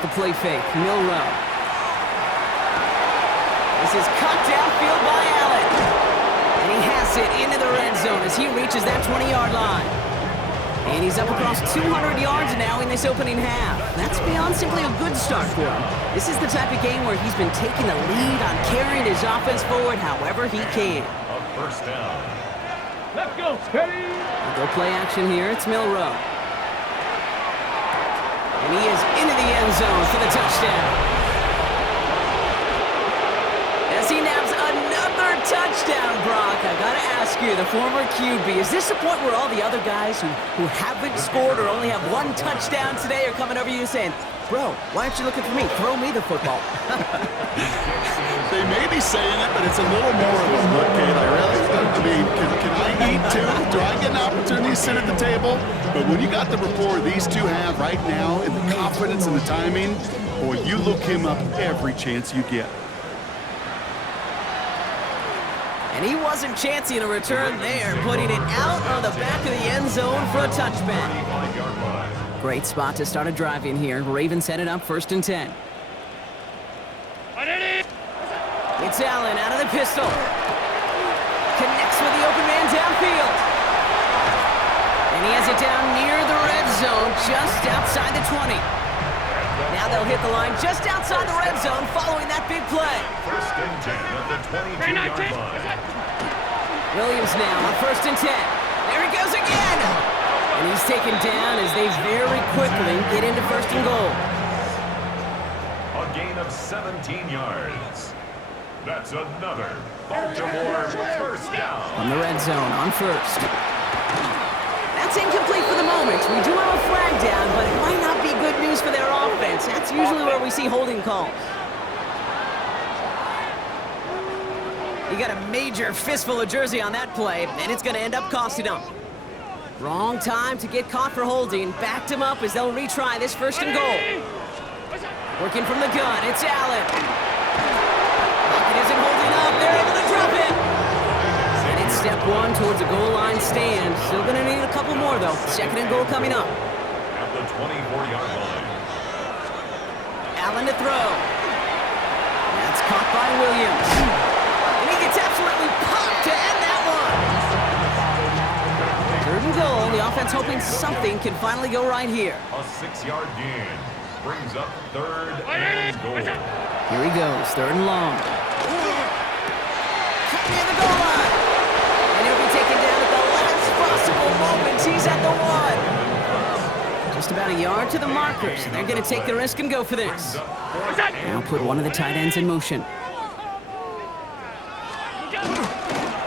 Off the play fake, Milrow. This is cut downfield by Allen. And he has it into the red zone as he reaches that 20-yard line. And he's up across 200 yards now in this opening half. That's beyond simply a good start for him. This is the type of game where he's been taking the lead on carrying his offense forward however he can. A first down. Let's go, steady. Go play action here. It's Milrow. And he is into the end zone for the touchdown. As he naps another touchdown, Brock. I gotta ask you, the former QB, is this the point where all the other guys who haven't scored or only have one touchdown today are coming over to you saying, bro, why aren't you looking for me? Throw me the football. They may be saying it, but it's a little more of a look, Kate. I mean, can I eat too? Do I get an opportunity to sit at the table? But when you got the rapport these two have right now and the confidence and the timing, boy, you look him up every chance you get. And he wasn't chancing a return there, putting it out on the back of the end zone for a touchback. Great spot to start a drive in here. Ravens set it up 1st and 10. It's Allen out of the pistol. Connects with the open man downfield. And he has it down near the red zone, just outside the 20. Now they'll hit the line just outside the red zone following that big play. 1st and 10 at the 22-yard line. Williams now on 1st and 10. There he goes again. And he's taken down as they very quickly get into 1st and goal. A gain of 17 yards. That's another Baltimore first down. From the red zone on 1st. That's incomplete for the moment. We do have a flag down, but it might not be good news for their offense. That's usually where we see holding calls. You got a major fistful of jersey on that play, and it's going to end up costing them. Wrong time to get caught for holding. Backed him up as they'll retry this 1st and goal. Working from the gun, it's Allen. Pocket isn't holding up. They're able to drop it. And it's step one towards a goal line stand. Still going to need a couple more, though. 2nd and goal coming up. At the 24-yard line. Allen to throw. That's caught by Williams. And he gets absolutely popped to end that one. 3rd and goal. The offense hoping something can finally go right here. A 6-yard gain brings up 3rd and goal. Here he goes, 3rd and long. Cut near the goal line. And he'll be taken down at the last possible moment. He's at the 1. Just about a yard to the markers. They're going to take the risk and go for this. Now put one of the tight ends in motion.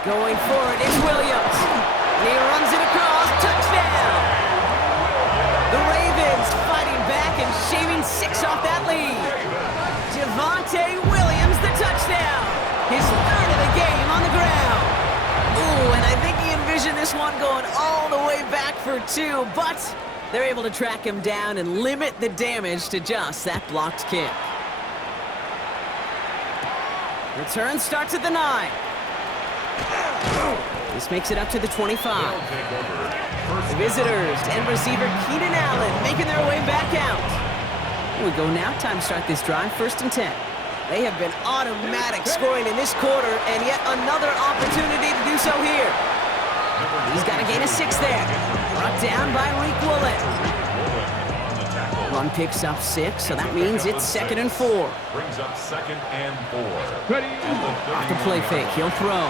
Going for it, it's Williams. And he runs it across. Touchdown! The Ravens fighting back and shaving 6 off that lead. Javonte Williams, the touchdown. His 3rd of the game on the ground. Ooh, and I think he envisioned this one going all the way back for 2, but they're able to track him down and limit the damage to just that blocked kick. Return starts at the 9. This makes it up to the 25. The visitors and receiver Keenan Allen making their way back out. Here we go now. Time to start this drive. 1st and 10. They have been automatic scoring in this quarter, and yet another opportunity to do so here. He's got a gain of 6 there. Brought down by Reek Woolen. Run picks up 6, so that means it's 2nd and 4. Brings up 2nd and 4. Off the play fake, he'll throw.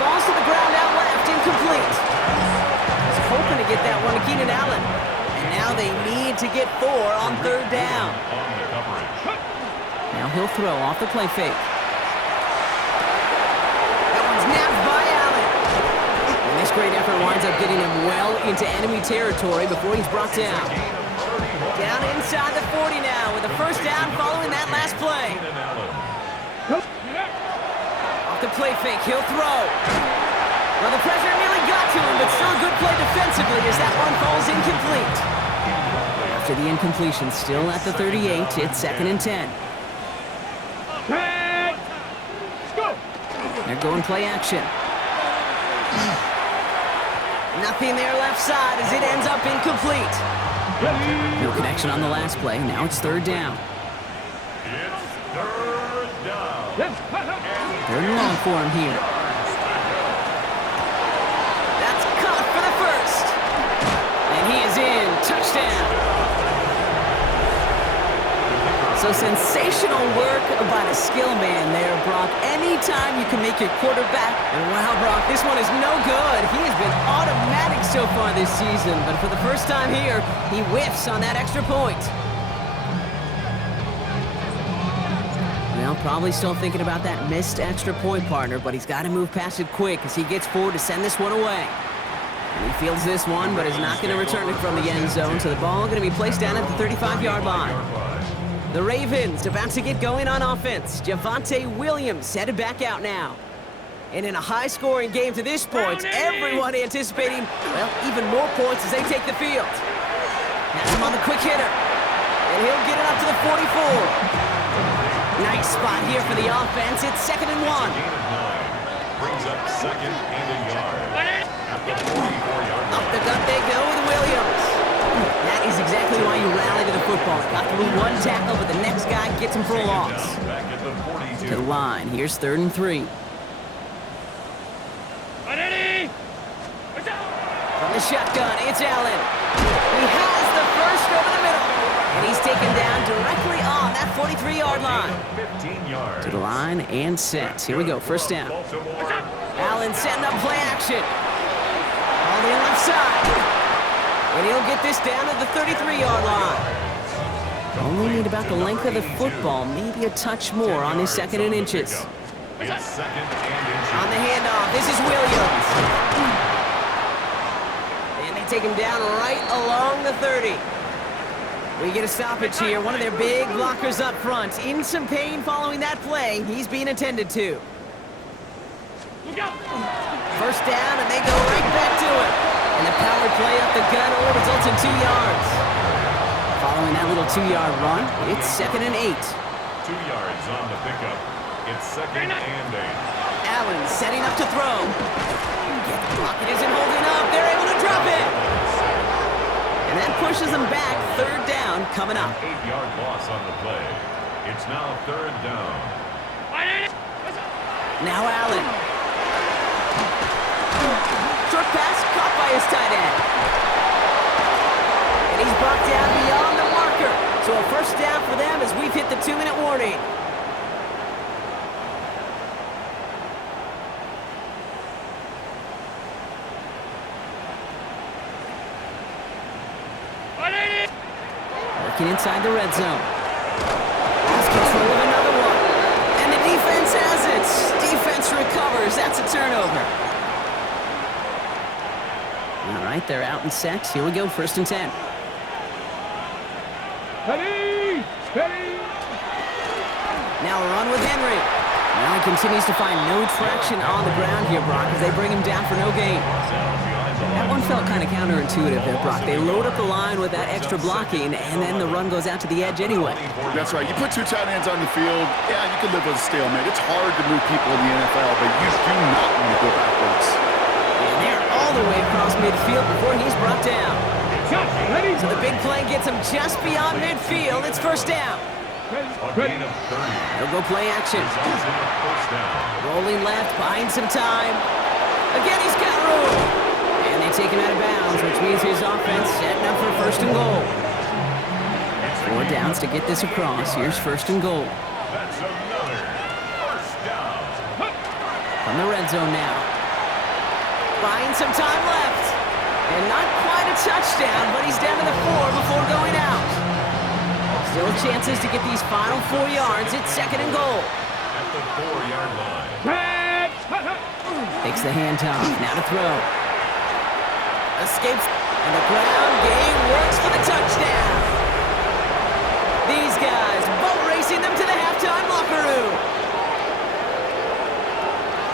Falls to the ground out left, incomplete. He's hoping to get that one to Keenan Allen. And now they need to get 4 on 3rd down. Now he'll throw off the play fake. That one's nabbed by Allen. And this great effort winds up getting him well into enemy territory before he's brought down. Down inside the 40 now with a 1st down following that last play. The play fake, he'll throw. Well, the pressure nearly got to him, but still a good play defensively as that one falls incomplete. After the incompletion, still at the 38, it's 2nd and 10. Let's go. They're going play action. Nothing there left side as it ends up incomplete. No connection on the last play. Now it's third down. It's third down. Third and long for him here. That's caught for the first. And he is in. Touchdown. So sensational work by the skill man there, Brock. Anytime you can make your quarterback. And wow, Brock, this one is no good. He has been automatic so far this season. But for the first time here, he whiffs on that extra point. Well, probably still thinking about that missed extra point, partner, but he's got to move past it quick as he gets forward to send this one away. And he fields this one, but is not going to return it from the end zone, so the ball going to be placed down at the 35-yard line. The Ravens about to get going on offense. Javonte Williams headed back out now. And in a high-scoring game to this point, everyone anticipating, well, even more points as they take the field. Has him on the quick hitter. And he'll get it up to the 44. Nice spot here for the offense. It's 2nd and 1. Brings up 2nd and a yard. At the 44-yard line. Up the gut they go with Williams. That is exactly why you rally to the football. Got through one tackle, but the next guy gets him for a loss. Back at the 42. To the line. Here's 3rd and 3. From the shotgun, it's Allen. He has the first over the middle. And he's taken down directly on that 43-yard line. 15 yards. To the line and set. Here we go, first down. Allen setting up play action. On the left side. And he'll get this down to the 33-yard line. Only need about the length of the football, maybe a touch more on his 2nd and inches. It's 2nd and inches. On the handoff, this is Williams. And they take him down right along the 30. We get a stoppage here. One of their big blockers up front. In some pain following that play. He's being attended to. First down, and they go right back to it. And the power play up the gut only results in 2 yards. Following that little 2-yard run, it's 2nd and 8. 2 yards on the pickup. It's 2nd and 8. Allen setting up to throw. Pocket isn't holding up. They're able to drop it. And that pushes them back. 3rd down coming up. 8-yard loss on the play. It's now 3rd down. Now Allen. Short pass caught by his tight end. And he's brought down beyond the marker. So a first down for them as we've hit the 2-minute warning. Working inside the red zone. Has control of another one. And the defense has it. Defense recovers. That's a turnover. All right, they're out and set. Here we go, 1st and 10. Steady! Steady! Now a run with Henry. Now he continues to find no traction on the ground here, Brock, as they bring him down for no gain. That one felt kind of counterintuitive there, Brock. They load up the line with that extra blocking, and then the run goes out to the edge anyway. That's right. You put 2 tight ends on the field, yeah, you can live with a stalemate. It's hard to move people in the NFL, but you do not want to go backwards. And they're all the way across midfield before he's brought down. Ready? So the big play gets him just beyond midfield. It's 1st down. Ready? They'll go play action. First down. Rolling left, buying some time. Again, he's got room. And they take him out of bounds, which means his offense setting up for 1st and goal. 4 downs to get this across. Here's 1st and goal. That's another first down. From the red zone now. Buying some time left. And not quite a touchdown, but he's down to the 4 before going out. Still chances to get these final 4 yards. It's 2nd and goal. At the 4-yard line. Takes the handoff. Now to throw. Escapes. And the ground game works for the touchdown. These guys boat racing them to the halftime locker room.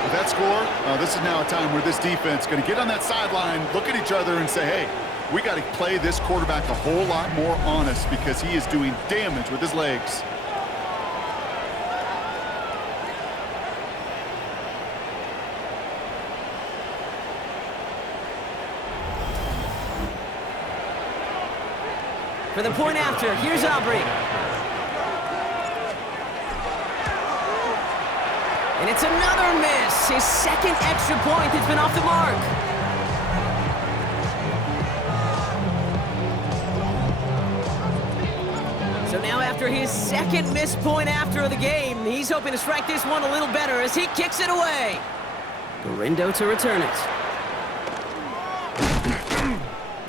With that score, this is now a time where this defense is going to get on that sideline, look at each other, and say, hey, we got to play this quarterback a whole lot more honest because he is doing damage with his legs. For the point after, here's Aubrey. And it's another miss. His second extra point has been off the mark. So now after his second missed point after of the game, he's hoping to strike this one a little better as he kicks it away. Garindo to return it.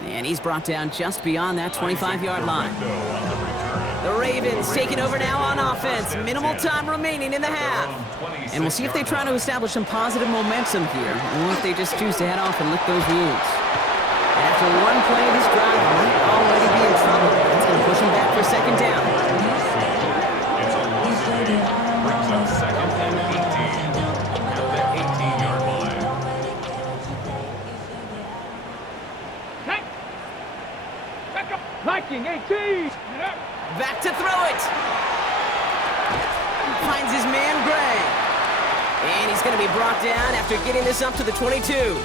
And he's brought down just beyond that 25-yard line. The Ravens taking over now on offense. Minimal time remaining in the half. And we'll see if they try to establish some positive momentum here, or if they just choose to head off and lick those wounds. And after one play of this drive, he might already be in trouble. It's going to push him back for second down. It's a loss of 8. Brings up second and 18 at the 18-yard line. Back up. Liking 18. Back to throw it. Finds his man, Gray. And he's going to be brought down after getting this up to the 22.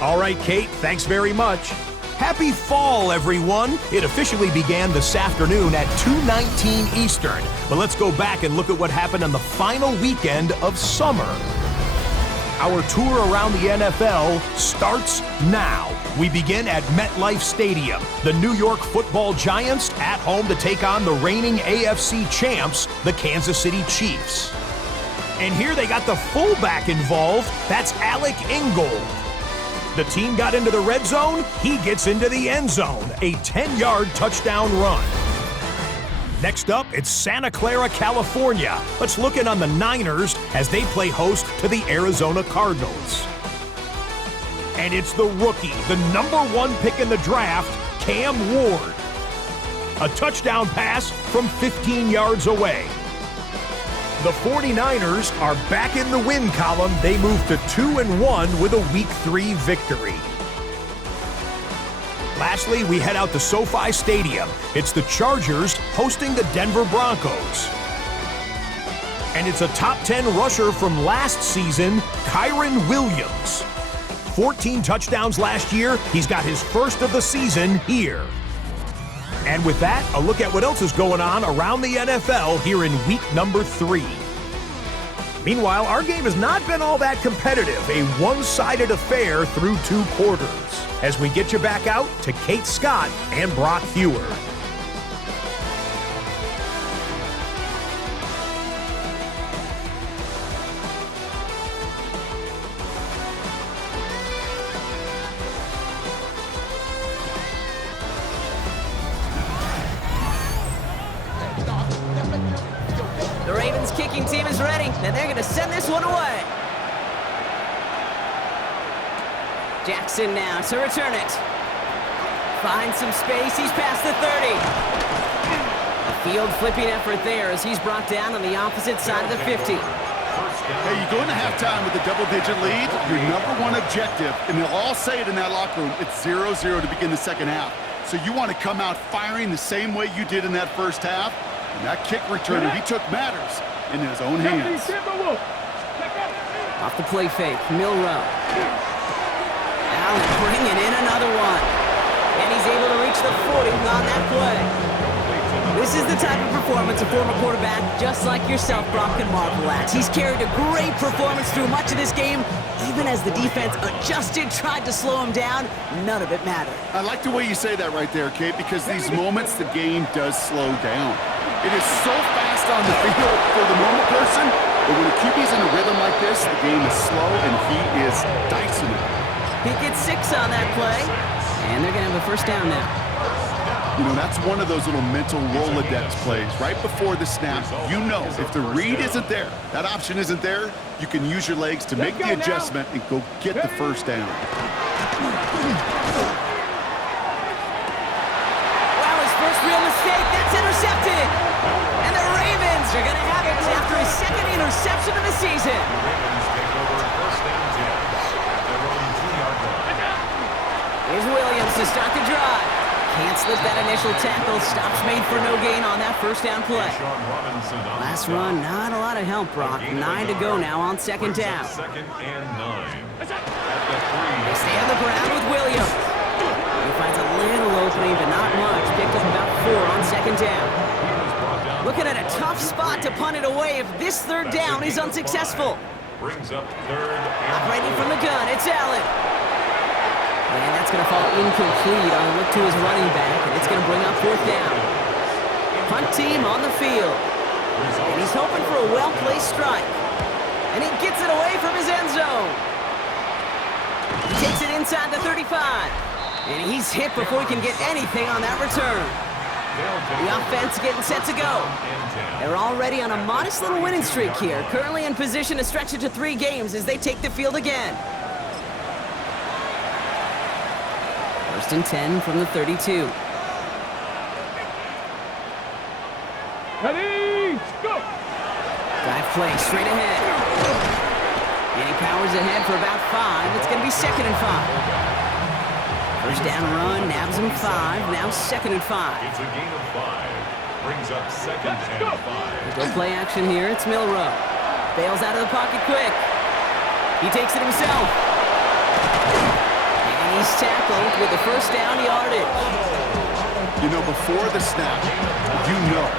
All right, Kate, thanks very much. Happy fall, everyone. It officially began this afternoon at 2:19 Eastern. But let's go back and look at what happened on the final weekend of summer. Our tour around the NFL starts now. We begin at MetLife Stadium. The New York Football Giants at home to take on the reigning AFC champs, the Kansas City Chiefs. And here they got the fullback involved. That's Alec Ingold. The team got into the red zone. He gets into the end zone. A 10-yard touchdown run. Next up, it's Santa Clara, California. Let's look in on the Niners as they play host to the Arizona Cardinals. And it's the rookie, the #1 pick in the draft, Cam Ward. A touchdown pass from 15 yards away. The 49ers are back in the win column. They move to 2-1 with a Week 3 victory. Lastly, we head out to SoFi Stadium. It's the Chargers hosting the Denver Broncos. And it's a top 10 rusher from last season, Kyren Williams. 14 touchdowns last year. He's got his first of the season here. And with that, a look at what else is going on around the NFL here in week number 3. Meanwhile, our game has not been all that competitive, a one-sided affair through 2 quarters. As we get you back out to Kate Scott and Brock Hewer. The Ravens kicking team is ready, and they're going to send this one away. Jackson now to return it. Finds some space, he's past the 30. A field flipping effort there as he's brought down on the opposite side of the 50. Hey, you go into halftime with a double-digit lead, your #1 objective, and they'll all say it in that locker room, it's 0-0 to begin the second half. So you want to come out firing the same way you did in that first half. And that kick returner, he took matters in his own hands. Off the play fake, Milrow. Allen bringing in another one. And he's able to reach the 40 on that play. This is the type of performance a former quarterback, just like yourself, Brock, can marvel at. He's carried a great performance through much of this game. Even as the defense adjusted, tried to slow him down, none of it mattered. I like the way you say that right there, Kate, because these moments the game does slow down. It is so fast on the field for the normal person, but when a QB's in a rhythm like this, the game is slow and he is dicing it. He gets 6 on that play, and they're going to have a first down now. You know, that's one of those little mental Rolodex plays. Right before the snap, you know if the read isn't there, that option isn't there, you can use your legs to make the adjustment and go get the first down. Wow, his first real mistake, that's intercepted. And the Ravens are going to have it after his second interception of the season. Ravens take over first down 10 at their own 3-yard line. Here's Williams to start the drive. Can't slip that initial tackle. Stops made for no gain on that first down play. Last run, not a lot of help, Brock. 9 to go now on second down. Second and 9. At the 3. They stay on the ground with Williams. He finds a little opening, but not much. Picked up about 4 on second down. Looking at a tough spot to punt it away if this third down is unsuccessful. Brings up third and Operating from the gun, it's Allen. And that's going to fall incomplete on a look to his running back, and it's going to bring up fourth down. Punt team on the field. And he's hoping for a well-placed strike. And he gets it away from his end zone. He takes it inside the 35. And he's hit before he can get anything on that return. The offense getting set to go. They're already on a modest little winning streak here. Currently in position to stretch it to 3 games as they take the field again. First and 10 from the 32. Ready, go! Drive play straight ahead. And he powers ahead for about 5. It's going to be second and 5. First down run, nabs him 5. Now second and 5. It's a gain of 5. Brings up second and 5. Go play action here. It's Milrow. Bails out of the pocket quick. He takes it himself. And he's tackled with the first down yardage. You know, before the snap,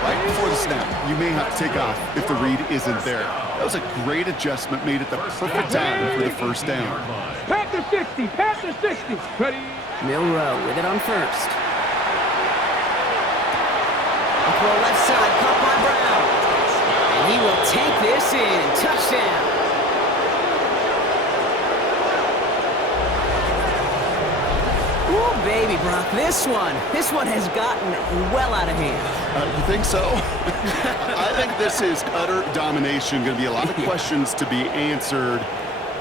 right before the snap, you may have to take off if the read isn't there. That was a great adjustment made at the perfect time for the first down. Panther 60, Panther 60. Ready? Milrow with it on first. A throw left side, caught by Brown. And he will take this in. Touchdown. Ooh, baby, Brock, this one has gotten well out of hand. You think so? I think this is utter domination. Going to be a lot of questions to be answered.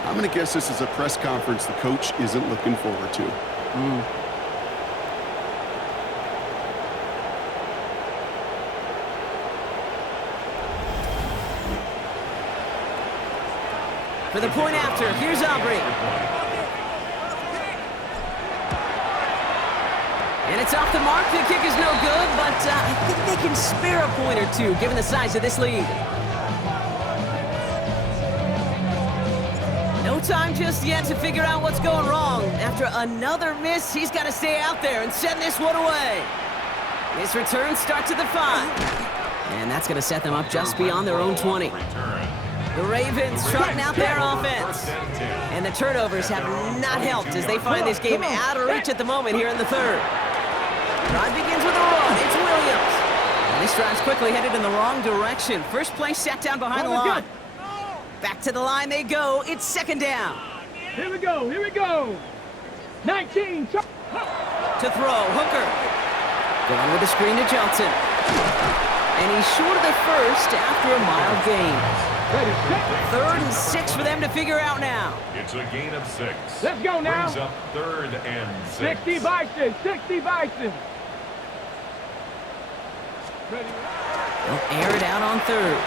I'm going to guess this is a press conference the coach isn't looking forward to. For the point after, here's Aubrey. And it's off the mark. The kick is no good, but I think they can spare a point or two given the size of this lead. No time just yet to figure out what's going wrong. After another miss, he's got to stay out there and send this one away. His return starts at the 5. And that's going to set them up just beyond their own 20. The Ravens trotting out their offense. And the turnovers have not helped as they find this game out of reach at the moment here in the third. Drive begins with a run. It's Williams. And this drive's quickly headed in the wrong direction. First play set down behind the line. Back to the line they go. It's second down. Here we go, here we go. 19. To throw, Hooker. Going with the screen to Johnson. And he's short of the first after a mild gain. Third and 6 for them to figure out now. It's a gain of 6. Let's go now. Brings up third and 6. 60 Bison, 60 Bison. They'll air it out on third.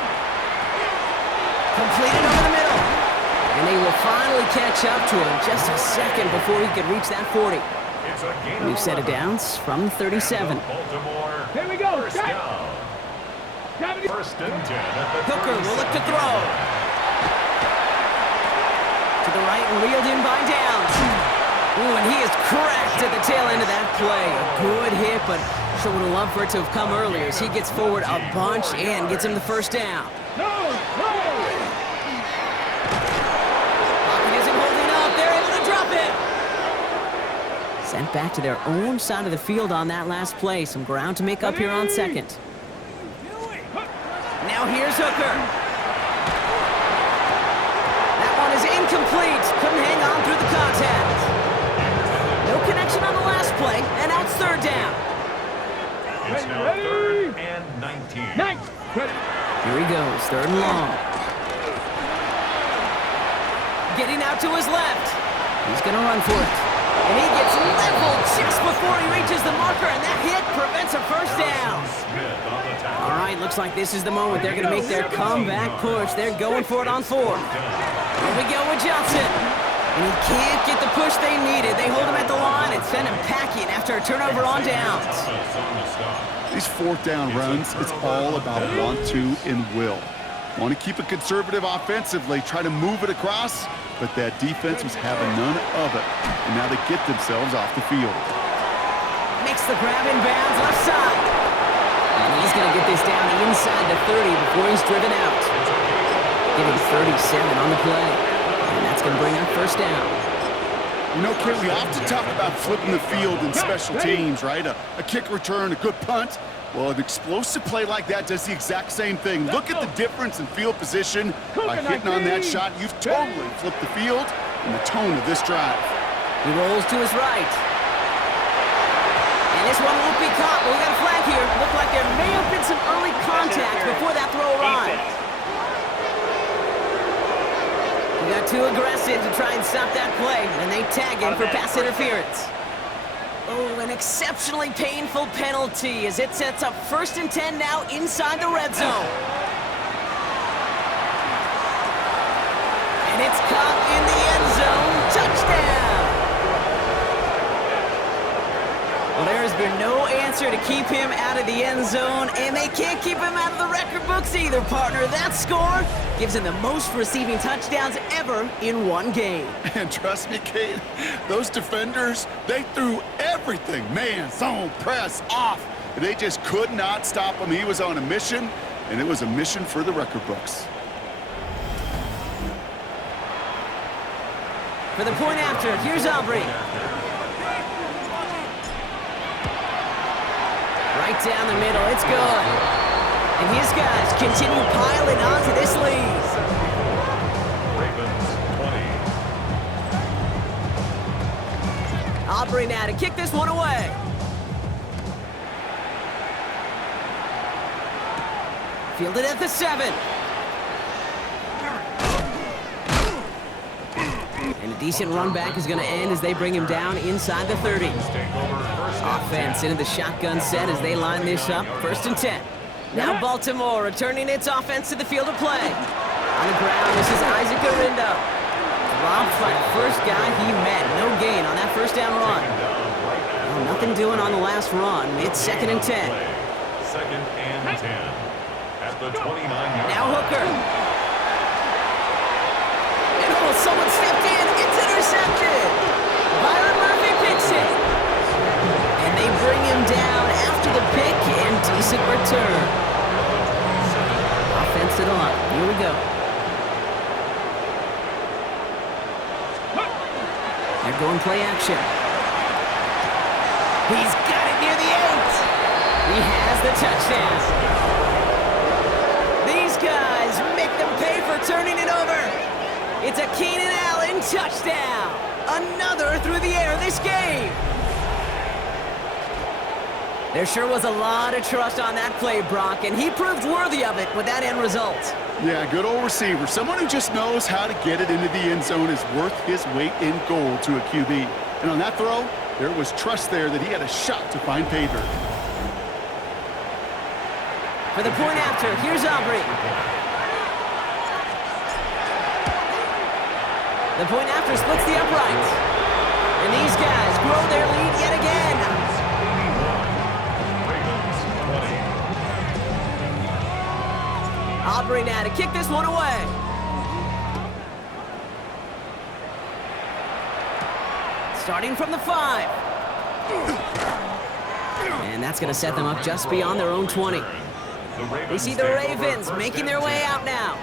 Completed over the middle. And they will finally catch up to him just a second before he could reach that 40. It's a gain New of set of 11. downs from 37. Baltimore. Here we go. First down. First and 10 at the Hooker will look to 37. throw. To the right and reeled in by Downs. Ooh, and he is cracked at the tail end of that play. A good hit, but sure would have loved for it to have come earlier as he gets forward a bunch and gets him the first down. No. Pocket isn't holding up. They're able to drop it. Sent back to their own side of the field on that last play. Some ground to make up here on second. Now here's Hooker. That one is incomplete. Couldn't hang on through the contact. No connection on the last play, and now it's third down. It's now third and 19. Here he goes, third and long. Getting out to his left. He's going to run for it. And he gets leveled just before he reaches the marker, and that hit prevents a first down. All right, looks like this is the moment they're going to make their comeback push. They're going for it on fourth. Here we go with Johnson. And he can't get the push they needed. They hold him at the line and send him packing after a turnover on downs. These fourth down runs, it's all about want to and will. Want to keep it conservative offensively, try to move it across, but that defense was having none of it. And now they get themselves off the field. the grab in bounds left side. And he's going to get this down inside the 30 before he's driven out. Giving 37 on the play. And that's going to bring up first down. You know, Kit, we often talk about flipping the field in special teams, right? A kick return, a good punt. Well, an explosive play like that does the exact same thing. Look at the difference in field position. By hitting on that shot, you've totally flipped the field and the tone of this drive. He rolls to his right. And this one won't be caught, but we got a flag here. Looked like there may have been some early contact before that throw arrived. He got too aggressive to try and stop that play, and they tag him for pass interference. Oh, an exceptionally painful penalty as it sets up 1st and 10 now inside the red zone. And it's caught in the end zone. Touchdown! Well, there has been no answer to keep him out of the end zone, and they can't keep him out of the record books either, partner. That score gives him the most receiving touchdowns ever in one game. And trust me, Kate, those defenders, they threw everything. Man, zone, press, off. And they just could not stop him. He was on a mission, and it was a mission for the record books. For the point after, here's Aubrey. Right down the middle, it's good. And his guys continue piling onto this lead. Ravens 20. Aubrey now to kick this one away. Fielded at the 7. And a decent run back is going to end as they bring him down inside the 30. Offense into the shotgun set as they line this up. 1st and 10. Now Baltimore returning its offense to the field of play. On the ground, this is Isaac Arindo. Dropped by the first guy he met. No gain on that 1st down run. Well, nothing doing on the last run. It's 2nd and 10. 2nd and 10. At the 29-yard Now Hooker. And oh, someone stepped in. It's intercepted. Byron Murphy picks it. And they bring him down after the pick and decent return. Offense to the line. Here we go. They're going play action. He's got it near the 8. He has the touchdown. These guys make them pay for turning it over. It's a Keenan Allen touchdown. Another through the air this game. There sure was a lot of trust on that play, Brock, and he proved worthy of it with that end result. Yeah, good old receiver. Someone who just knows how to get it into the end zone is worth his weight in gold to a QB. And on that throw, there was trust there that he had a shot to find pay dirt. For the point after, here's Aubrey. The point after splits the uprights. And these guys grow their lead yet again. Aubrey now to kick this one away. Starting from the 5. And that's going to set them up just beyond their own 20. We see the Ravens making their way out now.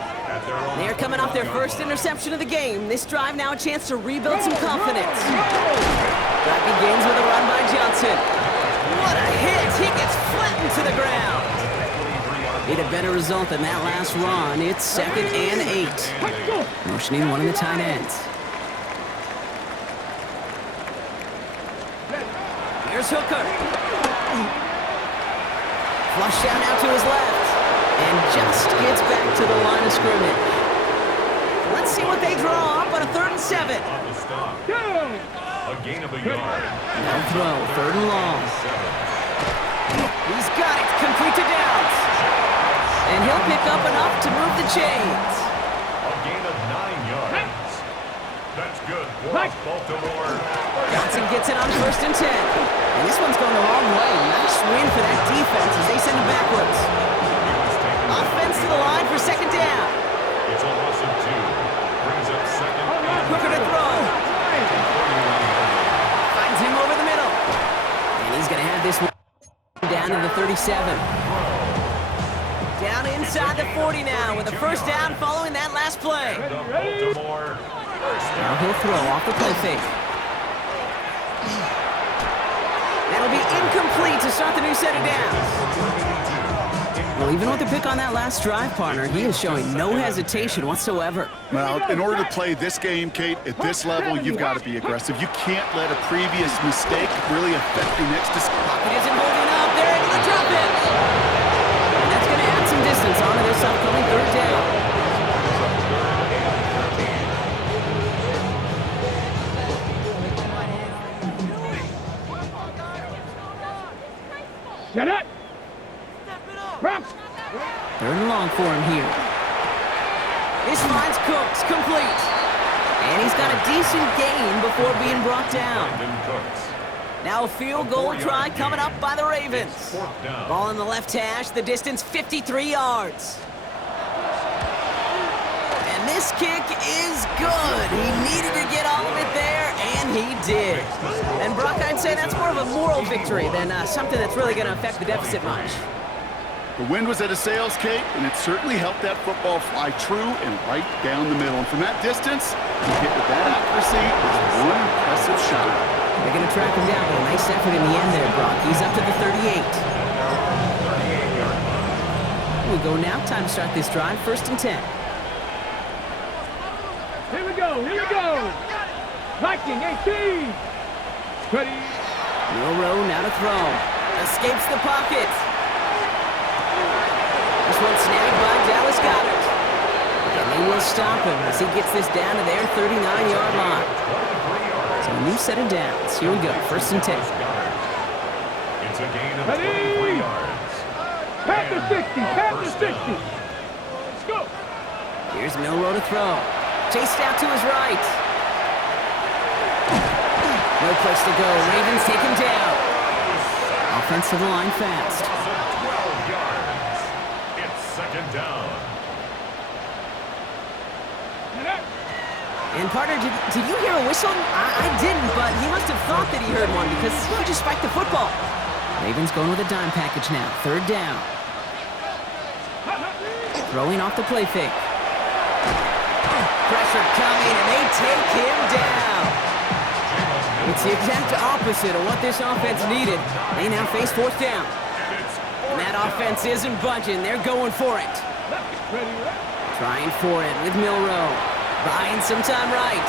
They're coming off their first interception of the game. This drive now a chance to rebuild some confidence. Drive begins with a run by Johnson. What a hit! He gets flattened to the ground. Need a better result than that last run. It's 2nd and 8. Motioning one of the tight ends. Here's Hooker. Flush down out to his left. And just gets back to the line of scrimmage. Let's see what they draw up on a 3rd and 7. On the stop. A gain of a yard. No throw, 3rd and long. He's got it, complete to Downs. And he'll pick up enough to move the chains. A gain of 9 yards. That's good for Baltimore. Johnson gets it on 1st and 10. And this one's going the wrong way. Nice win for that defense as they send him backwards. Offense to the line for 2nd down. It's a loss of 2. Brings up 2nd and Hooker to throw. Finds him over the middle. And he's going to have this Down to the 37. Down inside the 40 now with a first down following that last play. Now he'll throw off the play fake. That'll be incomplete to start the new set of downs. Well, even with the pick on that last drive, partner, he is showing no hesitation whatsoever. Well, in order to play this game, Kate, at this level, you've got to be aggressive. You can't let a previous mistake really affect your next decision. Pocket isn't holding up. They're able to drop it. And that's going to add some distance onto this upcoming third down. Get it! Rock! Third and long for him here. This finds Cooks complete. And he's got a decent gain before being brought down. Now a field goal try coming up by the Ravens. Ball in the left hash, the distance 53 yards. And this kick is good. He needed to get all of it there, and he did. And Brock, I'd say that's more of a moral victory than something that's really going to affect the deficit much. The wind was at a sails, Kate, and it certainly helped that football fly true and right down the middle. And from that distance, he hit with that accuracy is one impressive shot. They're going to track him down, but a nice effort in the end there, Brock. He's up to the 38. We go now. Time to start this drive. 1st and 10. Here we go, here we go! Viking 18! Ready? Milroe now to throw. Escapes the pocket. This one snagged by Dallas Goedert. And they will stop him as he gets this down to their 39-yard line. So a new set of downs. Here we go. 1st and 10. It's a gain of Ready? 23 yards. Pass the 60, pass the 60! Let's go! Here's Milroe to throw. Chased out to his right. No place to go. Ravens take him down. Offensive line fast. 12 yards. It's 2nd down. And partner, did you hear a whistle? I didn't, but he must have thought that he heard one because he just spiked the football. Ravens going with a dime package now. 3rd down. Throwing off the play fake. Pressure coming, and they take him down. It's the exact opposite of what this offense needed. They now face 4th down. And that offense isn't budging. They're going for it. Trying for it with Milroe. Buying some time right.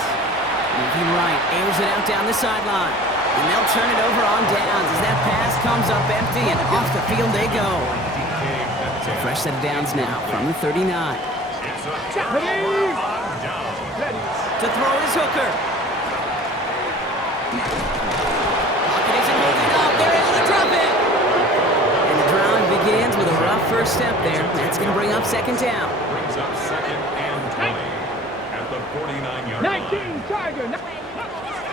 Moving right. Airs it out down the sideline. And they'll turn it over on downs as that pass comes up empty, and off the field they go. So fresh set of downs now from the 39. To throw his hooker. Pocket isn't holding up. They're able to drop it. And the drive begins with a rough first step there. That's going to bring up 2nd down. Brings up 2nd and 20 at the 49-yard line. 19, Tiger!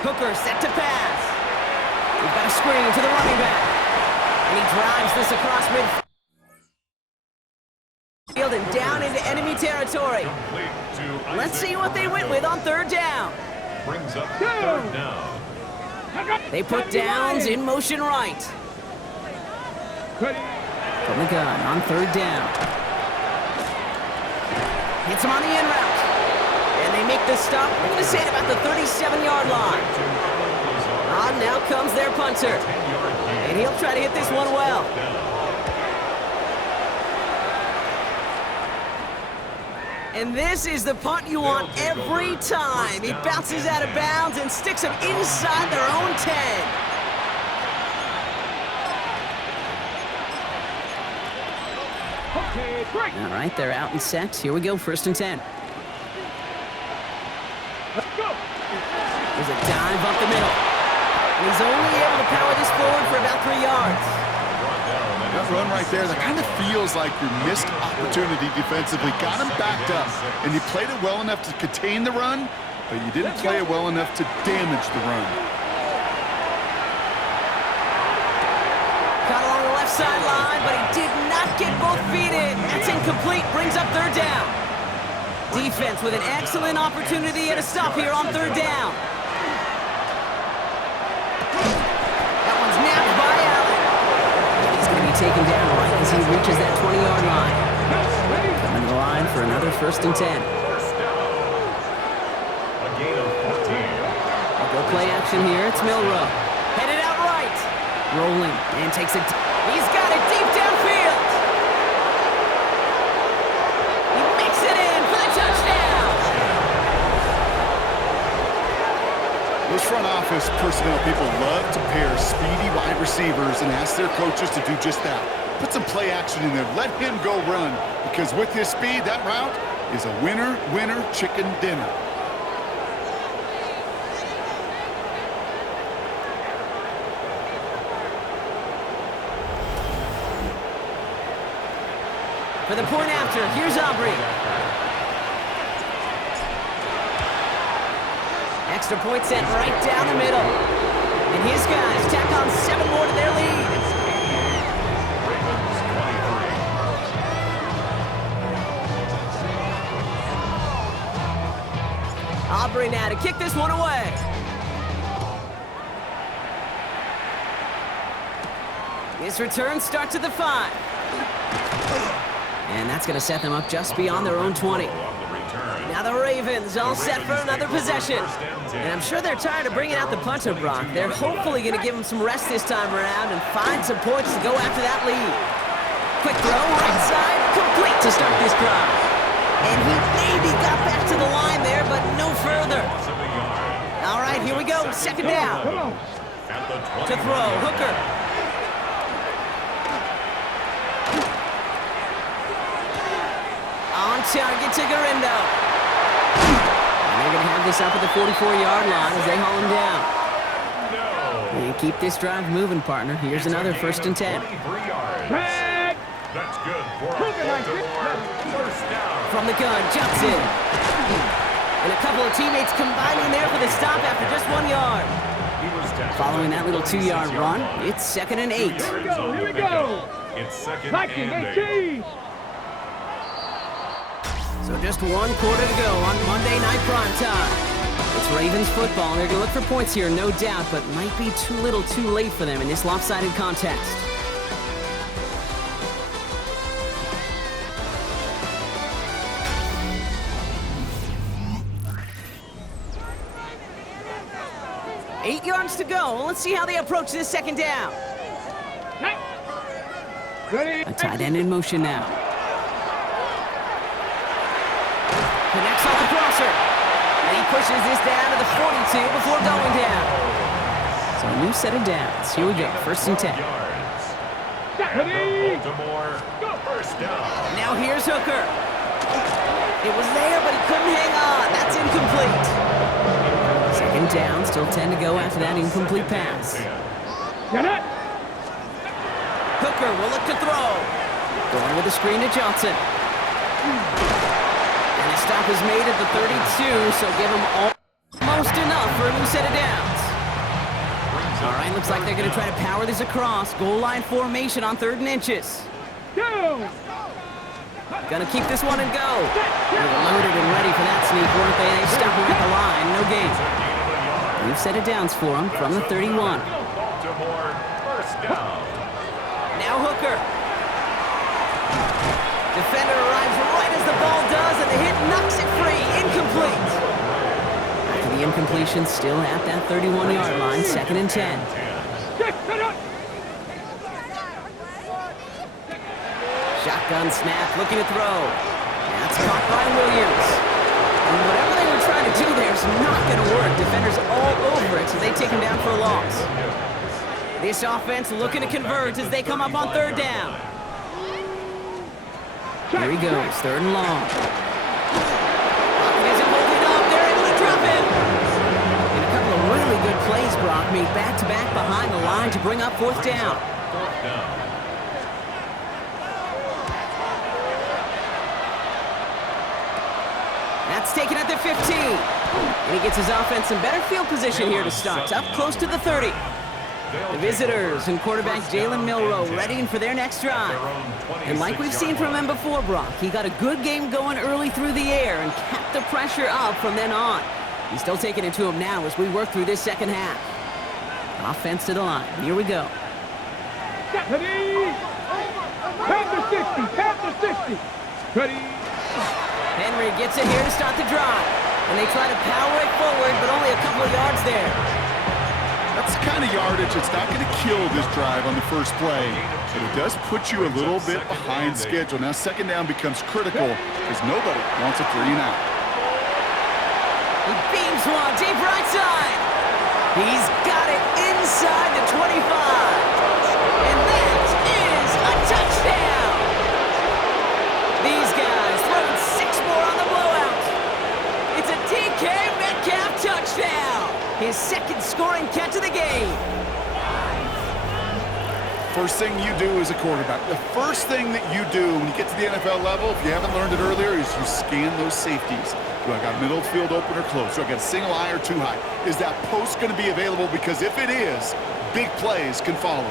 Hooker set to pass. We've got a screen to the running back. And he drives this across midfield and down into enemy territory. Let's see what they went with on 3rd down. Brings up 3rd down. They put downs in motion right. From the gun on 3rd down. Hits him on the in route. And they make the stop. We're going to say it about the 37-yard line. On now comes their punter. And he'll try to hit this one well. And this is the punt you want every time. He bounces out of bounds and sticks them inside their own 10. All right, they're out and set. Here we go, 1st and 10. Let's go! There's a dive up the middle. And he's only able to power this forward for about 3 yards. That run right there, that kind of feels like your missed opportunity defensively. Got him backed up, and you played it well enough to contain the run, but you didn't play it well enough to damage the run. Caught along the left sideline, but he did not get both feet in. That's incomplete, brings up 3rd down. Defense with an excellent opportunity and a stop here on 3rd down. That one's napped by Allen. He's going to be taken down right as he reaches that 20-yard line. Coming to the line for another 1st and 10. First down. A gain of 14. Go play action here. It's Milrow. Headed out right. Rolling and takes it. He's got it deep downfield. He makes it in for the touchdown. Those front office personnel people love to pair speedy wide receivers and ask their coaches to do just that. Put some play action in there. Let him go run, because with his speed, that route is a winner, winner, chicken dinner. For the point after, here's Aubrey. Extra point sent right down the middle. And his guys tack on 7 more to their lead. Ravens 23. Aubrey now to kick this one away. His return starts at the 5. And that's going to set them up just beyond their own 20. Now the Ravens all set for another possession. And I'm sure they're tired of bringing out the punter, Brock. They're hopefully going to give him some rest this time around and find some points to go after that lead. Quick throw, right side, complete to start this drive. And he maybe got back to the line there, but no further. All right, here we go, 2nd down. To throw, Hooker. On target to Garindo. And they're going to have this up at the 44-yard line as they haul him down. And keep this drive moving, partner. Here's another 1st and 10. 23 yards. Back. That's good for Baltimore. First down. From the gun, jumps in. And a couple of teammates combining there for the stop after just 1 yard. He was tackled. Following that little 2-yard run, it's 2nd and 8. Here we go. It's 2nd Viking and 8. 18. So just 1 quarter to go on Monday Night Prime Time. It's Ravens football, and they're going to look for points here, no doubt, but might be too little too late for them in this lopsided contest. Eight yards to go. Let's see how they approach this 2nd down. Ready. A tight end in motion now. Connects on the crosser. And he pushes this down to the 42 before going down. So a new set of downs. Here we go. 1st and 10. Ready. Baltimore. First down. Now here's Hooker. It was there, but he couldn't hang on. That's incomplete. 2nd down. Still 10 to go after that incomplete pass. Get it. Hooker will look to throw. Going with the screen to Johnson. And a stop is made at the 32, so give him almost enough for a new set of downs. All right, looks like they're going to try to power this across. Goal line formation on 3rd and inches. Go. Gonna keep this one and go. They were loaded and ready for that sneak, weren't they? They stop him at the line, no gain. New set of downs for him from the 31. Baltimore. First down. Now Hooker. Defender arrives right as the ball does, and the hit knocks it free. Incomplete. After the incompletion, still at that 31-yard line, 2nd and 10. Shotgun snap, looking to throw. That's caught by Williams. And whatever they were trying to do there is not going to work. Defenders all over it, so they take him down for a loss. This offense looking to convert as they come up on 3rd down. Here he goes, 3rd and long. Pocket isn't holding up. They're able to drop him. And a couple of really good plays, Brock, made back-to-back behind the line to bring up 4th down. That's taken at the 15. And he gets his offense in better field position here to start. Up close to the 30. The visitors and quarterback Jalen Milrow readying for their next drive. And like we've seen from him before, Brock, he got a good game going early through the air and kept the pressure up from then on. He's still taking it to him now as we work through this 2nd half. Offense to the line. Here we go. 60, pass to 60. Ready? Henry gets it here to start the drive. And they try to power it forward, but only a couple of yards there. That's the kind of yardage that's not going to kill this drive on the first play, but it does put you a little bit behind schedule. Now second down becomes critical because nobody wants a 3-and-out. He beams one deep right side. He's got it inside the 25. And that is a touchdown. These guys throwing 6 more on the blowout. It's a DK Metcalf touchdown. His second scoring catch of the game. First thing you do as a quarterback, the first thing that you do when you get to the NFL level, if you haven't learned it earlier, is you scan those safeties. Do I got middle field open or close? Do I got a single high or two high? Is that post going to be available? Because if it is, big plays can follow.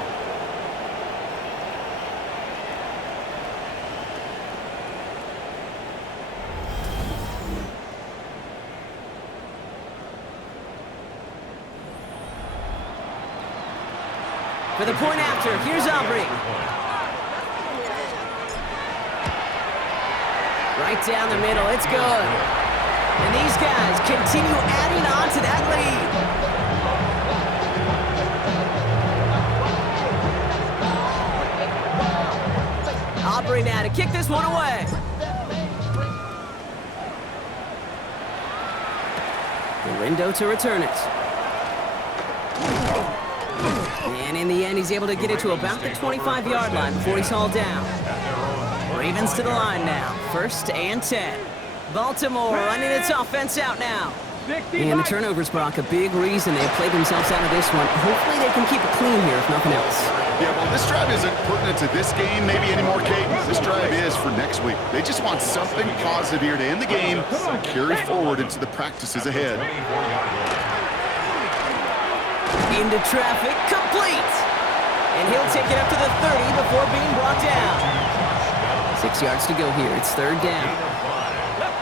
For the point after, here's Aubrey. Right down the middle, it's good. And these guys continue adding on to that lead. Aubrey now to kick this one away. The window to return it. And in the end, he's able to get it to about the 25-yard line before he's hauled down. Ravens to the line now. 1st and 10. Baltimore running its offense out now. And the turnovers, Brock, a big reason they played themselves out of this one. Hopefully they can keep it clean here, if nothing else. Yeah, well, this drive isn't pertinent to this game, maybe anymore, Kate. This drive is for next week. They just want something positive here to end the game and carry forward into the practices ahead. Into traffic, complete. And he'll take it up to the 30 before being brought down. 6 yards to go here. It's 3rd down.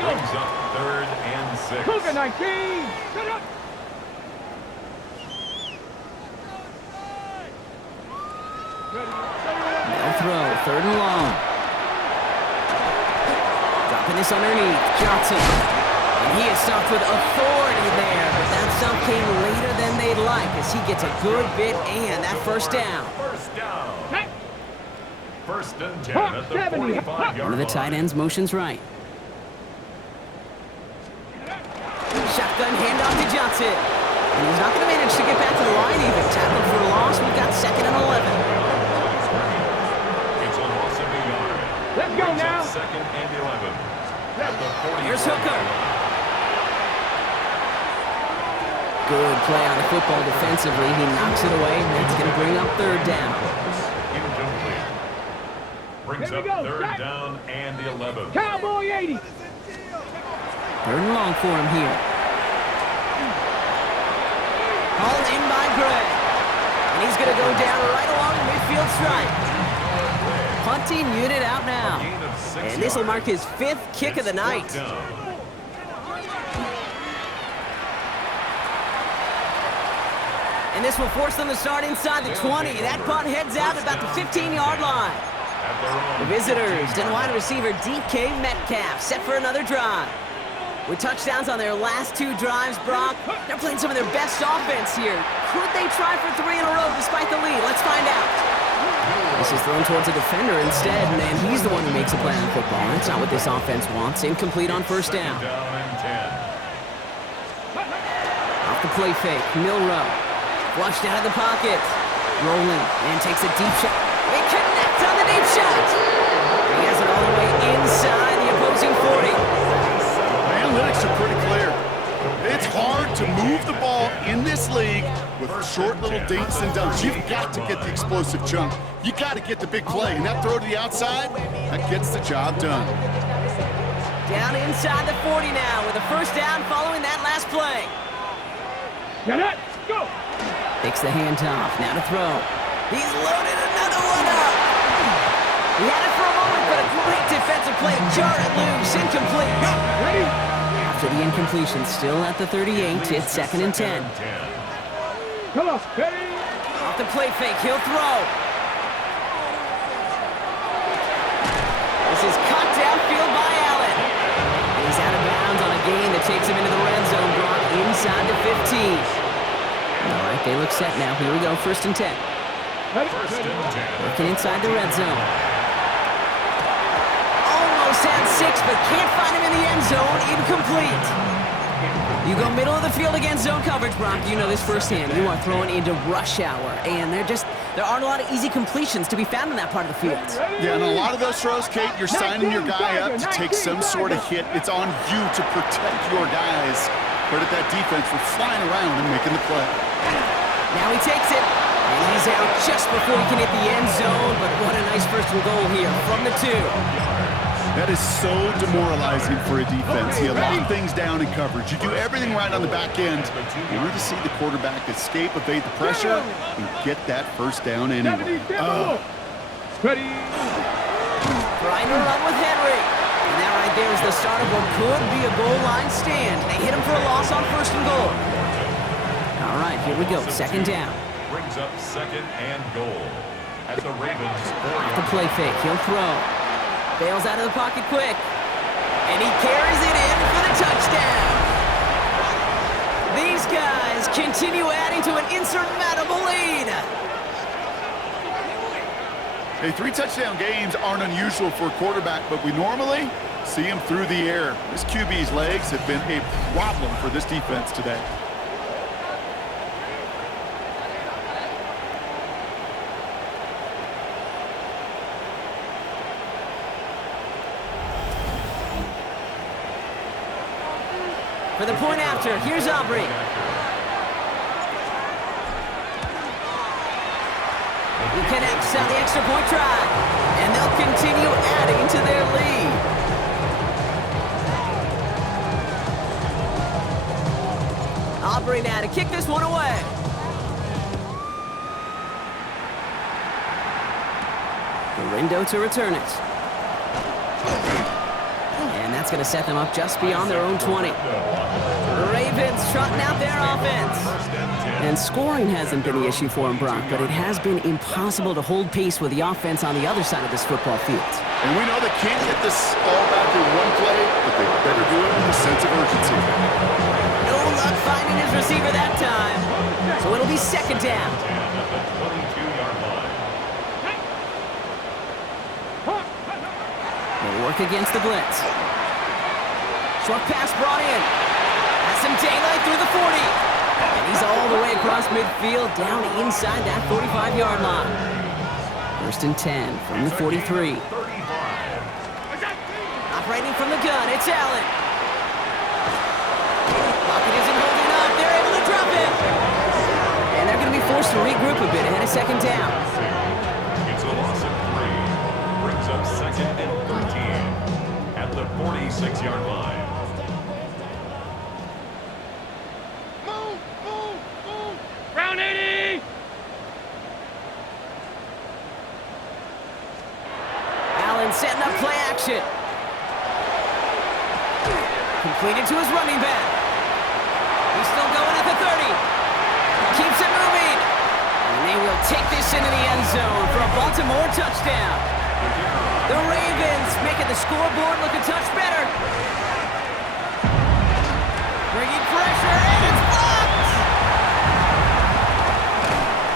Brings up 3rd and 6. Cougar 19. Shut up. They'll throw. 3rd and long. Dropping this underneath. Johnson. And he is stopped with authority there, but that stop came later than they'd like as he gets a good bit and that 1st down. 1st down. 1st and 10 at the 45-yard line. One of the tight ends motions right. Shotgun handoff to Johnson. And he's not going to manage to get back to the line even. Tackled for a loss. We've got 2nd and 11. It's a loss of a yard. Let's go now. 2nd and 11. At the 40. Here's Hooker. Good play on the football defensively. He knocks it away, and that's going to bring up 3rd down. Incomplete. Brings Here up we go. 3rd down and the 11. Cowboy 80. 3rd and long for him here. Hauled in by Gray. And he's going to go down right along the midfield stripe. Punting unit out now. And this will mark his 5th kick of the night. And this will force them to start inside the 20. That punt heads out at about the 15-yard line. The visitors and wide receiver DK Metcalf set for another drive. With touchdowns on their last 2 drives, Brock, they're playing some of their best offense here. Could they try for 3 in a row despite the lead? Let's find out. This is thrown towards a defender instead, and he's the one who makes a play on football. That's not what this offense wants. Incomplete on 1st down. Off the play fake, Milrow. Flushed out of the pocket. Rolling, and takes a deep shot. It connects on the deep shot. He has it all the way inside the opposing 40. The analytics are pretty clear. It's hard to move the ball in this league with short little dinks and dunks. You've got to get the explosive chunk. You got to get the big play. And that throw to the outside, that gets the job done. Down inside the 40 now with a 1st down following that last play. Get it. Go. Takes the handoff. Now to throw. He's loaded another one up. He had it for a moment, but a great defensive play to jar it loose. Incomplete. Ready? After the incompletion, still at the 38, it's 2nd and 10. Come on. Ready? Off the play fake, he'll throw. field by Allen. And he's out of bounds on a gain that takes him into the red zone, Brock, inside the 15. All right, they look set now. Here we go, 1st and 10. First and 10. Working inside the red zone. Almost had 6, but can't find him in the end zone. Incomplete. You go middle of the field against zone coverage, Brock. You know this firsthand. You are throwing into rush hour, and there aren't a lot of easy completions to be found in that part of the field. Yeah, and a lot of those throws, Kate, you're signing your guy up to take some sort of hit. It's on you to protect your guys. Credit that defense for flying around and making the play. Now he takes it, and he's out just before he can hit the end zone, but what a nice first and goal here from the 2. That is so demoralizing for a defense. You lock things down in coverage. You do everything right on the back end. You want to see the quarterback escape, evade the pressure, and get that first down anyway. Ready. Trying to run with Henry. And that right there is the start of what could be a goal line stand. They hit him for a loss on 1st and goal. All right, here we go. 2nd down. Brings up 2nd and goal. At the Ravens 4-yard. The play fake. He'll throw. Bails out of the pocket quick. And he carries it in for the touchdown. These guys continue adding to an insurmountable lead. Hey, 3 touchdown games aren't unusual for a quarterback, but we normally see him through the air. This QB's legs have been a problem for this defense today. For the point after, here's Aubrey. He connects on the extra point try, and they'll continue adding to their lead. Aubrey now to kick this one away. Garindo to return it. And that's going to set them up just beyond their own 20. The Ravens trotting out their offense. And scoring hasn't been the issue for him, Brock, but it has been impossible to hold pace with the offense on the other side of this football field. And we know they can't get this all back in one play, but they better do it with a sense of urgency. No luck finding his receiver that time. So it'll be 2nd down. At the 22-yard line. They'll work against the blitz. Short pass brought in. Has some daylight through the 40. And he's all the way across midfield, down inside that 45-yard line. 1st and 10 from the 43. Operating from the gun, it's Allen. Pocket isn't holding up. They're able to drop him. And they're going to be forced to regroup a bit ahead of 2nd down. It's a loss of 3. Brings up 2nd and 13 at the 46-yard line. Round 80. Allen setting up play action. Completed to his running back. He's still going at the 30. Keeps it moving. And they will take this into the end zone for a Baltimore touchdown. The Ravens making the scoreboard look a touch better. Bringing pressure, and it's blocked!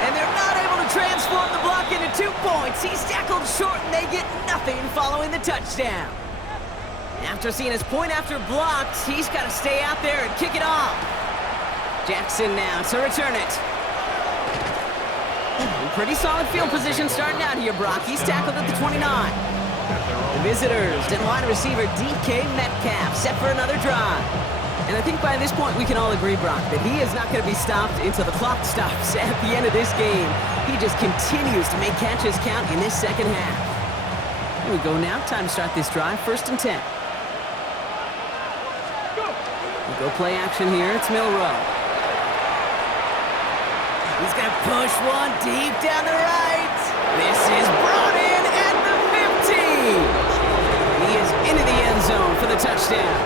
And they're not able to transform the block into 2 points. He's tackled short, and they get nothing following the touchdown. After seeing his point after blocked, he's got to stay out there and kick it off. Jackson now to return it. Pretty solid field position starting out here, Brock. He's tackled at the 29. The visitors, and wide receiver DK Metcalf set for another drive. And I think by this point we can all agree, Brock, that he is not going to be stopped until the clock stops at the end of this game. He just continues to make catches count in this second half. Here we go now. Time to start this drive. 1st and 10. We go play action here. It's Milrow. He's going to push one deep down the right. This is brought in at the 15. He is into the end zone for the touchdown.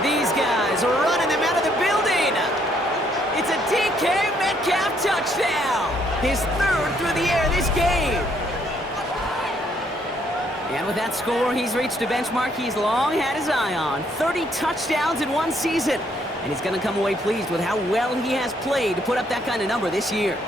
These guys are running them out of the building. It's a DK Metcalf touchdown. His 3rd through the air this game. And with that score, he's reached a benchmark he's long had his eye on. 30 touchdowns in one season. And he's going to come away pleased with how well he has played to put up that kind of number this year.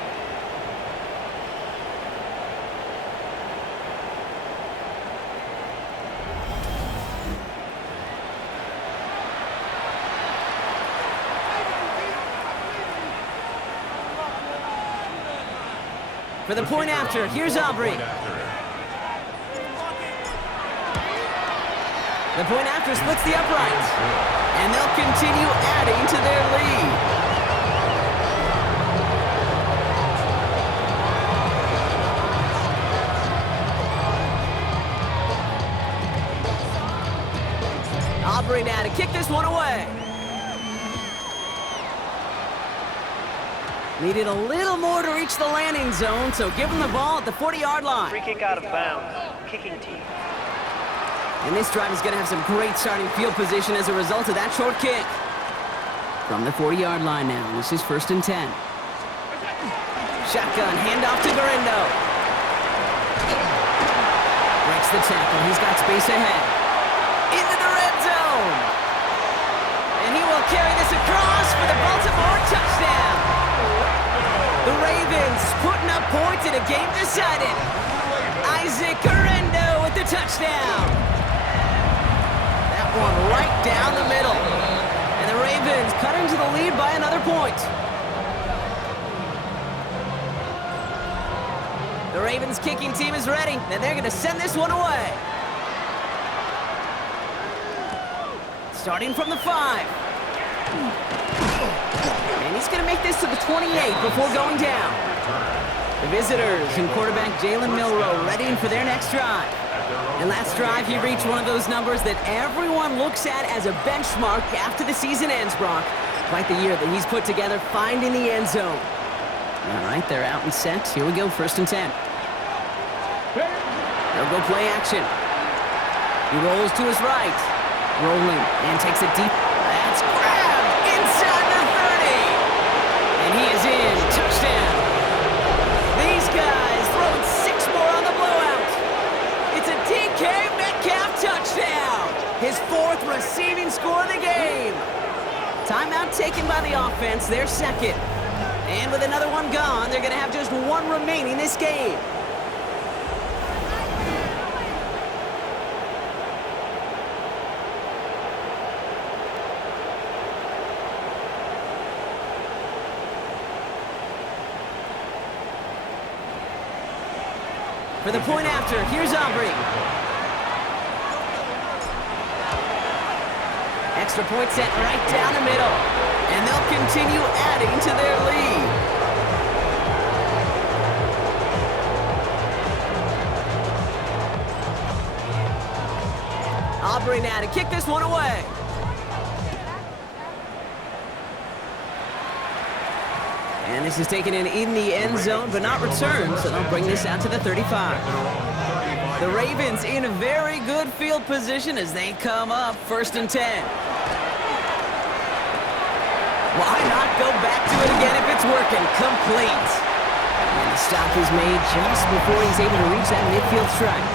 For the point after, here's Aubrey. The point after splits the uprights. And they'll continue adding to their lead. Aubrey now to kick this one away. Needed a little more to reach the landing zone, so give him the ball at the 40-yard line. Free kick out of bounds. Kicking team. And this drive is going to have some great starting field position as a result of that short kick. From the 40-yard line now, this is 1st and 10. Shotgun, handoff to Garendo. Breaks the tackle, he's got space ahead. Into the red zone. And he will carry this across for the Baltimore touchdown. The Ravens putting up points in a game decided. Isaac Garendo with the touchdown. That one right down the middle. And the Ravens cut into the lead by another point. The Ravens kicking team is ready, and they're going to send this one away. Starting from the 5. And he's going to make this to the 28 before going down. The visitors and quarterback Jalen Milroe readying for their next drive. And last drive, he reached one of those numbers that everyone looks at as a benchmark after the season ends, Brock. Quite the year that he's put together, finding the end zone. All right, they're out and set. Here we go, 1st and 10. They'll go play action. He rolls to his right. Rolling and takes it deep. That's grabbed inside the 30. And he is in. Touchdown. These guys throwing 6 more on the blowout. It's a DK Metcalf touchdown. His 4th receiving score of the game. Timeout taken by the offense, their 2nd. And with another one gone, they're going to have just 1 remaining this game. For the point after, here's Aubrey. Extra point set right down the middle. And they'll continue adding to their lead. Aubrey now to kick this one away. And this is taken in the end zone, but not returned, so they'll bring this out to the 35. The Ravens in a very good field position as they come up 1st and 10. Why not go back to it again if it's working? Complete. And the stop is made just before he's able to reach that midfield strike.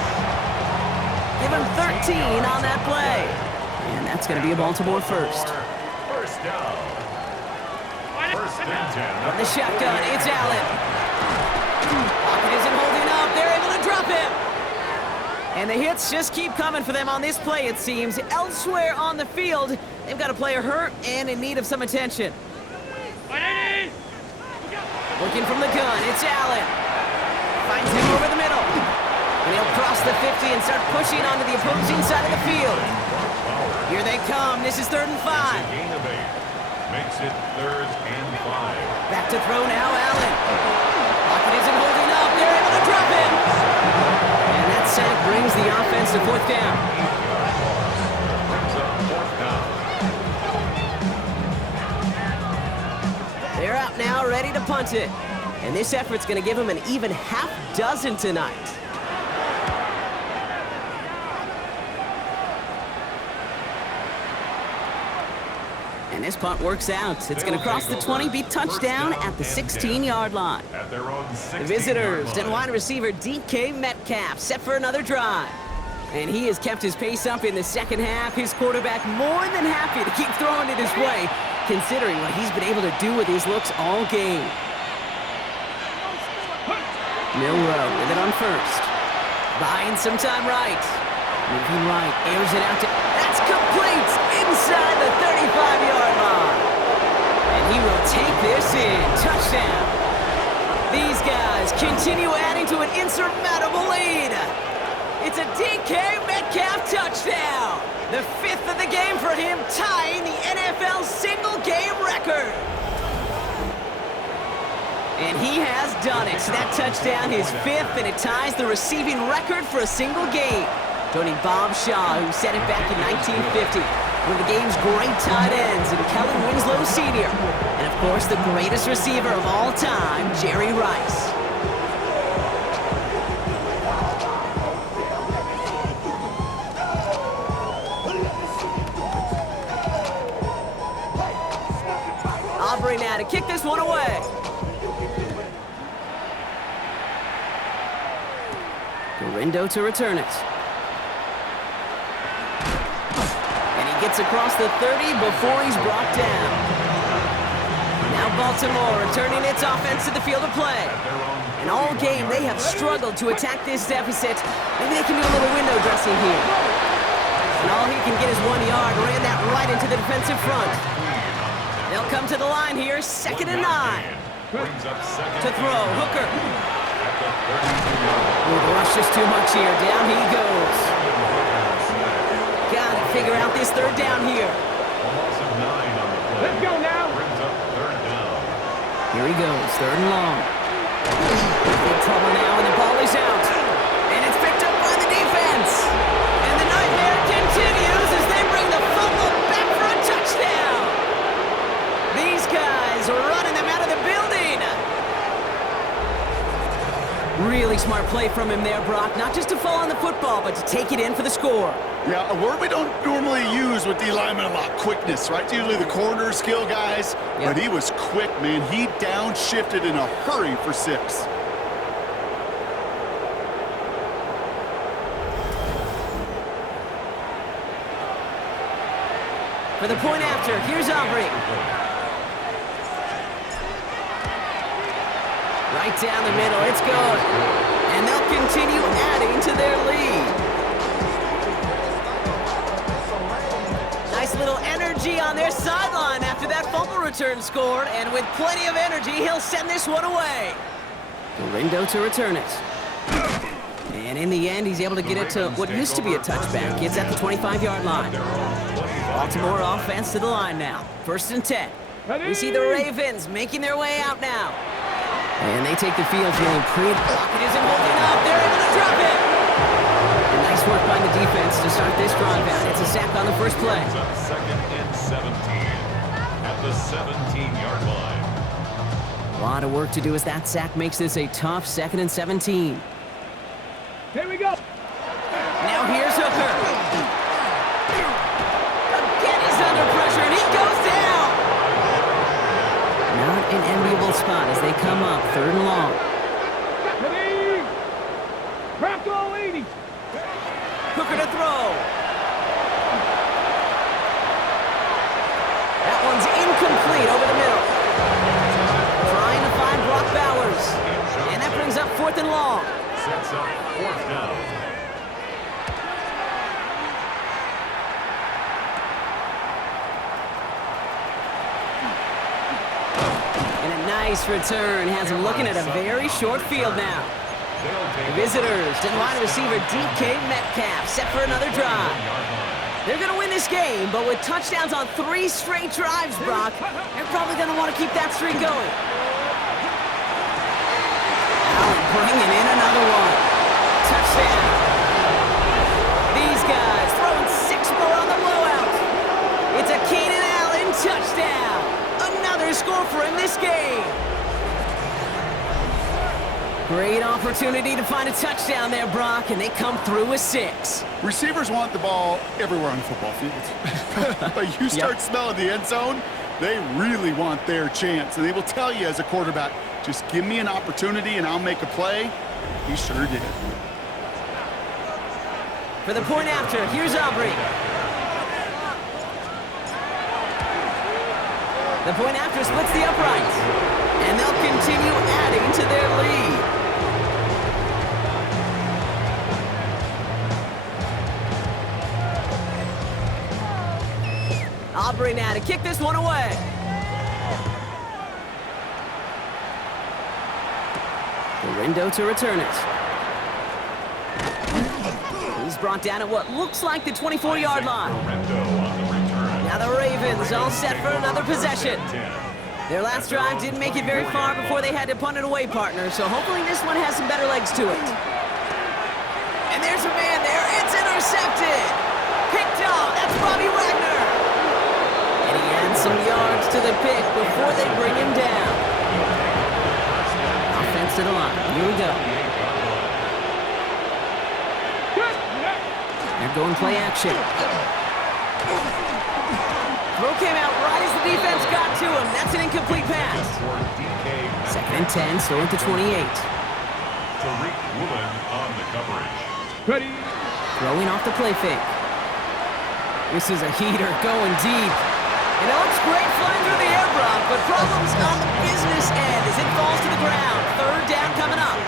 Give him 13 on that play. And that's going to be a Baltimore first. First down. From the shotgun, it's Allen. Pocket isn't holding up. They're able to drop him. And the hits just keep coming for them on this play, it seems. Elsewhere on the field, they've got a player hurt and in need of some attention. Looking from the gun, it's Allen. Finds him over the middle. And he'll cross the 50 and start pushing onto the opposing side of the field. Here they come. This is 3rd and 5. Makes it 3rd and 5. Back to throw now, Allen. Pocket isn't holding up. They're able to drop him. And that sack brings the offense to 4th down. Brings up 4th down. They're out now, ready to punt it. And this effort's going to give them an even half dozen tonight. And this punt works out. It's going to cross the 20, be touchdown at the 16-yard line. At their own 16-yard The visitors line. and wide receiver DK Metcalf set for another drive. And he has kept his pace up in the second half. His quarterback more than happy to keep throwing it his way, considering what he's been able to do with his looks all game. Milrow with it on first. Buying some time right. Moving right, airs it out to... That's complete! Inside the 35-yard line. And he will take this in. Touchdown. These guys continue adding to an insurmountable lead. It's a DK Metcalf touchdown. The 5th of the game for him, tying the NFL single-game record. And he has done it. So that touchdown, his 5th, and it ties the receiving record for a single game. Joining Bob Shaw, who set it back in 1950. One of the game's great tight ends, and Kellen Winslow Sr. And, of course, the greatest receiver of all time, Jerry Rice. Aubrey now to kick this one away. Gorindo to return it. And he gets across the 30 before he's brought down. Now Baltimore returning its offense to the field of play. And all game they have struggled to attack this deficit. Maybe they can do a little window dressing here. And all he can get is 1 yard. Ran that right into the defensive front. They'll come to the line here, 2nd and 9. To throw, Hooker. Ooh, the rush is too much here. Down he goes. Gotta figure out this 3rd down here. Let's go now. Here he goes, 3rd and long. Big trouble now, and the ball is out. And it's picked up by the defense. And the nightmare continues as they bring the fumble back for a touchdown. These guys are running them out of the building. Really smart play from him there, Brock. Not just to fall on the football, but to take it in for the score. Yeah, a word we don't normally use with D linemen a lot, quickness, right? It's usually the corner skill guys, but he was quick, man. He downshifted in a hurry for 6. For the point after, here's Aubrey. Right down the middle, it's good. And they'll continue adding to their lead. Nice little energy on their sideline after that fumble return scored, and with plenty of energy, he'll send this one away. Gorindo to return it. And in the end, he's able to get it to what used to be a touchback. It's at the 25-yard line. Baltimore offense to the line now. 1st and 10. We see the Ravens making their way out now. And they take the field feeling pretty. Pocket isn't holding up. They're able to drop it. And nice work by the defense to start this drive out. It's a sack on the first play. 2nd and 17 at the 17-yard line. A lot of work to do as that sack makes this a tough 2nd and 17. Here we go. Now here's Hooker. Again, he's under pressure, and he goes down. Not an enviable spot as they come up 3rd and long. Ready. Rocco 80. Hooker to throw. That one's incomplete over the middle. Trying to find Brock Bowers. And that brings up 4th and long. Sets up 4th down. And a nice return has him looking at a very short field now. The visitors to the wide receiver DK Metcalf set for another drive. They're going to win this game, but with touchdowns on 3 straight drives, Brock, they're probably going to want to keep that streak going. Allen bringing in another one. Touchdown. These guys throwing 6 more on the blowout. It's a Keenan Allen touchdown. Another score for him this game. Great opportunity to find a touchdown there, Brock, and they come through with 6. Receivers want the ball everywhere on the football field. But you start smelling the end zone, they really want their chance. And they will tell you as a quarterback, just give me an opportunity and I'll make a play. He sure did. For the point after, here's Aubrey. The point after splits the uprights. And they'll continue adding to their lead. Aubrey now to kick this one away. Gorindo to return it. He's brought down at what looks like the 24-yard line. Now the Ravens all set for another possession. Their last drive didn't make it very far before they had to punt it away, partner, so hopefully this one has some better legs to it. And there's a man there. It's intercepted. Picked off. That's Bobby Wagner. And he adds some yards to the pick before they bring him down. Offense to the line. Here we go. They're going play action. Throw came out right as the defense got to him. That's an incomplete pass. 2nd and 10, still at the 28. Tariq Woolen on the coverage. Ready. Throwing off the play fake. This is a heater going deep. And it looks great flying through the air, Brock, but problems on the business end as it falls to the ground. 3rd down coming up.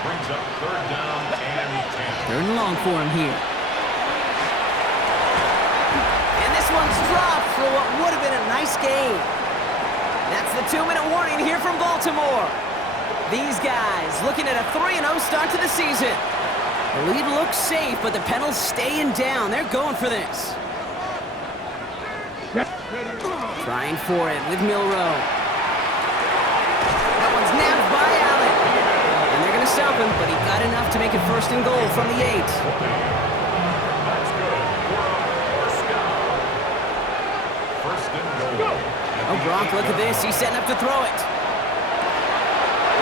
Brings up 3rd down and 10. 3rd and long for him here. And this one's dropped for what would have been a nice game. That's the 2-minute warning here from Baltimore. These guys looking at a 3-0 start to the season. The lead looks safe, but the Penals staying down. They're going for this. Trying for it with Milrow. That one's nabbed by Allen. And they're going to stop him, but he got enough to make it 1st and goal from the 8. That's good. First down. 1st and goal. Oh, Gronk, look at this. He's setting up to throw it.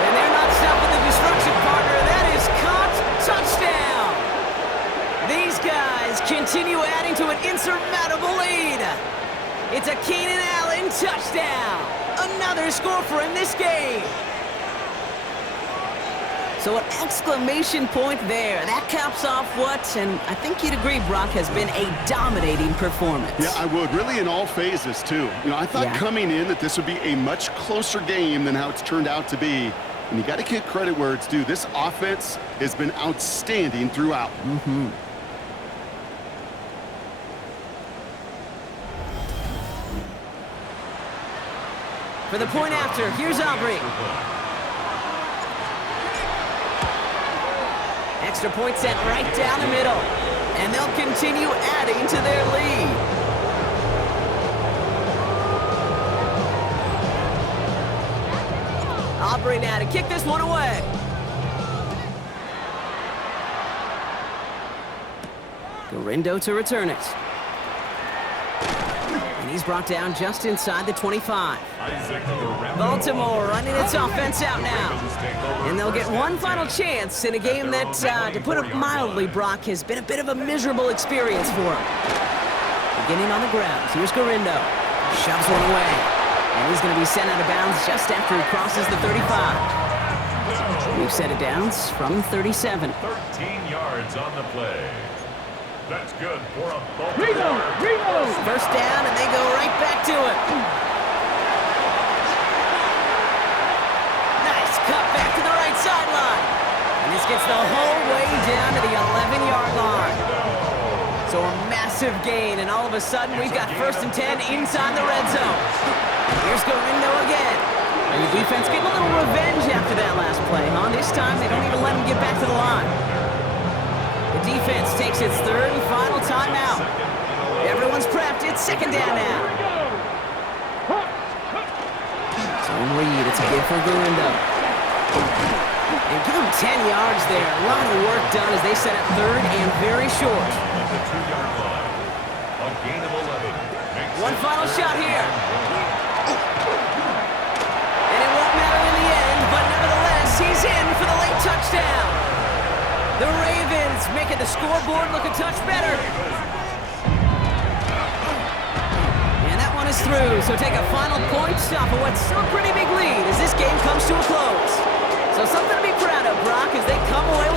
And they're not stopping the destruction, partner. That is caught. Touchdown. These guys continue adding to an insurmountable lead. It's a Keenan Allen touchdown. Another score for him this game. So an exclamation point there. That caps off what, and I think you'd agree, Brock, has been a dominating performance. Yeah, I would. Really in all phases, too. You know, I thought coming in that this would be a much closer game than how it's turned out to be. And you got to give credit where it's due. This offense has been outstanding throughout. Mm-hmm. For the point after, here's Aubrey. Extra point set right down the middle. And they'll continue adding to their lead. Aubrey now to kick this one away. Gorindo to return it. And he's brought down just inside the 25. Baltimore running its offense out now. And they'll get one final chance in a game that, to put it mildly, Brock, has been a bit of a miserable experience for them. Beginning on the ground, here's Gorindo. Shoves one away. And he's going to be sent out of bounds just after he crosses the 35. We've set it downs from 37. 13 yards on the play. That's good for a Baltimore. First down, and they go right back to it. Nice cut back to the right sideline. And this gets the whole way down to the 11-yard line. So a massive gain, and all of a sudden we've got 1st and 10 inside the red zone. Here's Gorindo again. And the defense getting a little revenge after that last play, huh? This time they don't even let him get back to the line. The defense takes its 3rd and final timeout. Everyone's prepped. It's 2nd down now. Zone read. It's a give for Gorindo. And give him 10 yards there. A lot of work done as they set up 3rd and very short. The 2-yard line. A gain of 11. One final shot here. And it won't matter in the end, but nevertheless, he's in for the late touchdown. The Ravens making the scoreboard look a touch better. And that one is through, so take a final point off of what's still a pretty big lead as this game comes to a close. So something to be proud of, Brock, as they come away with